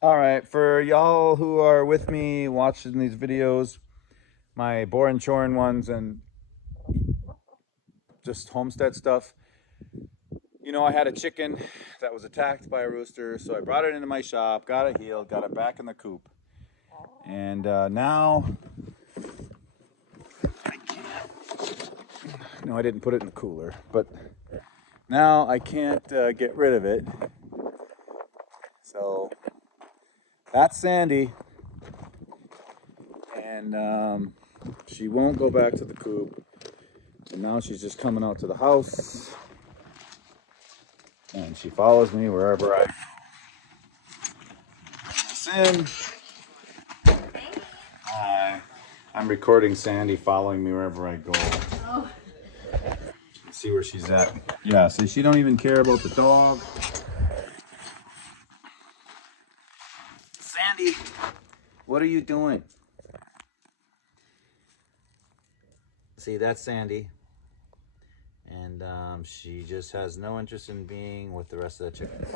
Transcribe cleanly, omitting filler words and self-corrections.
All right, for y'all who are with me watching these videos, my boring chorin ones and just homestead stuff, I had a chicken that was attacked by a rooster, so I brought it into my shop, got it healed, got it back in the coop. And now, no, I didn't put it in the cooler, but now I can't get rid of it. So that's Sandy, and she won't go back to the coop. And now she's just coming out to the house, and she follows me wherever I sin. Hi. I'm recording Sandy following me wherever I go. Oh. See where she's at. Yeah, see, she don't even care about the dog. Sandy, what are you doing? See, that's Sandy. And she just has no interest in being with the rest of the chickens.